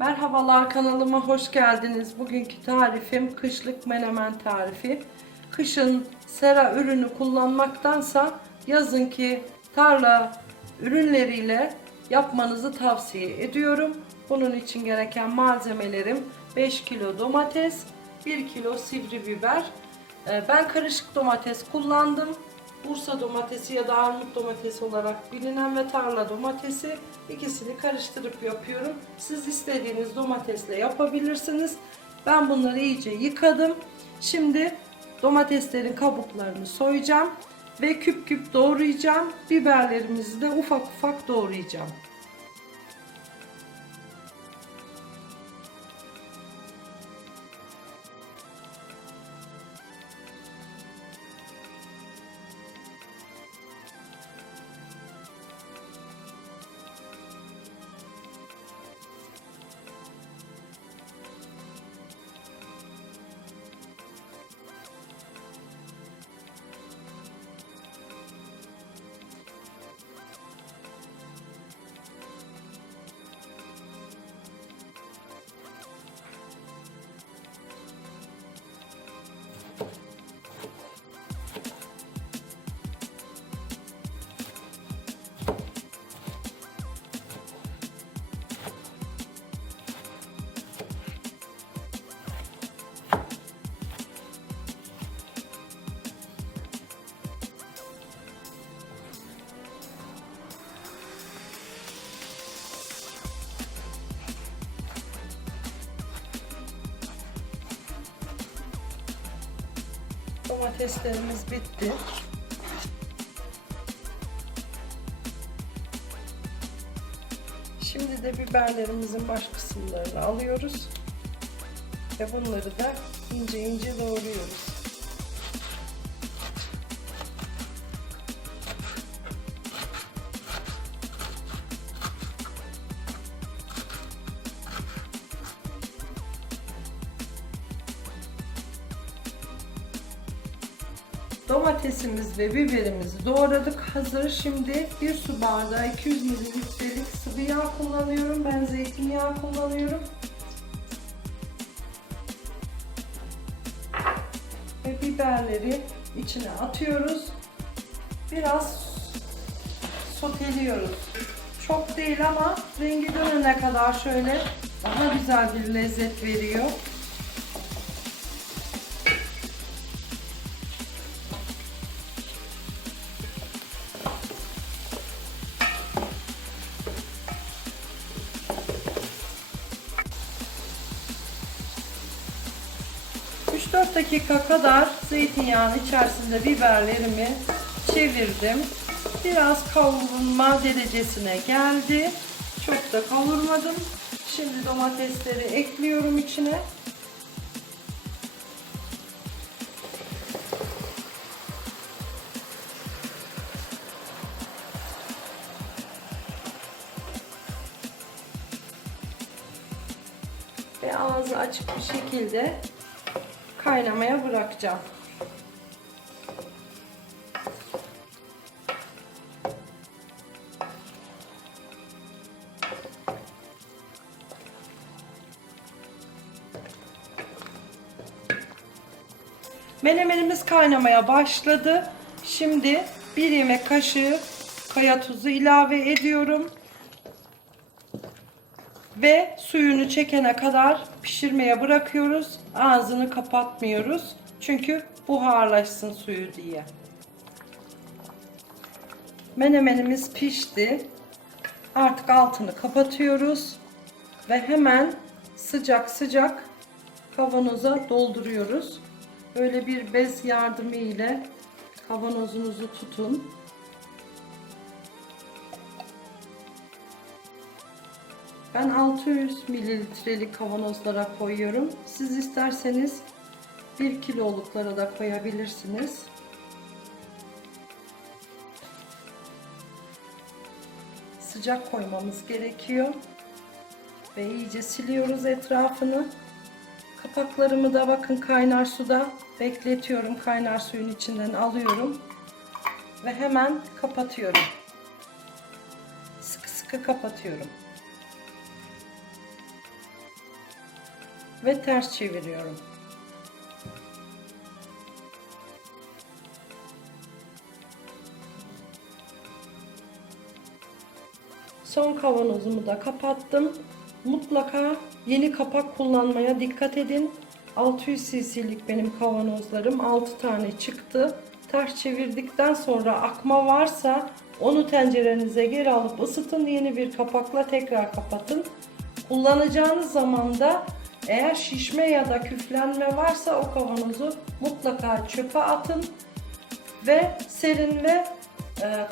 Merhabalar, kanalıma hoş geldiniz. Bugünkü tarifim kışlık menemen tarifi. Kışın sera ürünü kullanmaktansa yazınki tarla ürünleriyle yapmanızı tavsiye ediyorum. Bunun için gereken malzemelerim 5 kilo domates, 1 kilo sivri biber. Ben karışık domates kullandım. Bursa domatesi ya da armut domatesi olarak bilinen ve tarla domatesi, ikisini karıştırıp yapıyorum. Siz istediğiniz domatesle yapabilirsiniz. Ben bunları iyice yıkadım. Şimdi domateslerin kabuklarını soyacağım ve küp küp doğrayacağım. Biberlerimizi de ufak ufak doğrayacağım. Domateslerimiz bitti. Şimdi de biberlerimizin baş kısımlarını alıyoruz ve bunları da ince ince doğruyoruz. Domatesimiz ve biberimizi doğradık. Hazır. Şimdi bir su bardağı 200 mililitrelik sıvı yağ kullanıyorum. Ben zeytinyağı kullanıyorum. Ve biberleri içine atıyoruz. Biraz soteliyoruz. Çok değil ama rengi dönene kadar şöyle daha güzel bir lezzet veriyor. Üç 4 dakika kadar zeytinyağının içerisinde biberlerimi çevirdim. Biraz kavrulma derecesine geldi. Çok da kavurmadım. Şimdi domatesleri ekliyorum içine. Ve ağzı açık bir şekilde kaynamaya bırakacağım. Menemenimiz kaynamaya başladı. Şimdi 1 yemek kaşığı kaya tuzu ilave ediyorum. Ve suyunu çekene kadar pişirmeye bırakıyoruz. Ağzını kapatmıyoruz. Çünkü buharlaşsın suyu diye. Menemenimiz pişti. Artık altını kapatıyoruz. Ve hemen sıcak sıcak kavanoza dolduruyoruz. Böyle bir bez yardımı ile kavanozunuzu tutun. Ben 600 mililitrelik kavanozlara koyuyorum. Siz isterseniz 1 kiloluklara da koyabilirsiniz. Sıcak koymamız gerekiyor. Ve iyice siliyoruz etrafını. Kapaklarımı da bakın kaynar suda bekletiyorum. Kaynar suyun içinden alıyorum. Ve hemen kapatıyorum. Sıkı sıkı kapatıyorum. ve ters çeviriyorum. Son kavanozumu da kapattım. Mutlaka yeni kapak kullanmaya dikkat edin. 600 cc'lik benim kavanozlarım 6 tane çıktı. Ters çevirdikten sonra akma varsa onu tencerenize geri alıp ısıtın. Yeni bir kapakla tekrar kapatın. Kullanacağınız zaman da eğer şişme ya da küflenme varsa o kavanozu mutlaka çöpe atın ve serin ve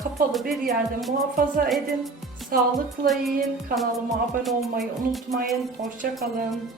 kapalı bir yerde muhafaza edin. Sağlıkla yiyin. Kanalıma abone olmayı unutmayın. Hoşça kalın.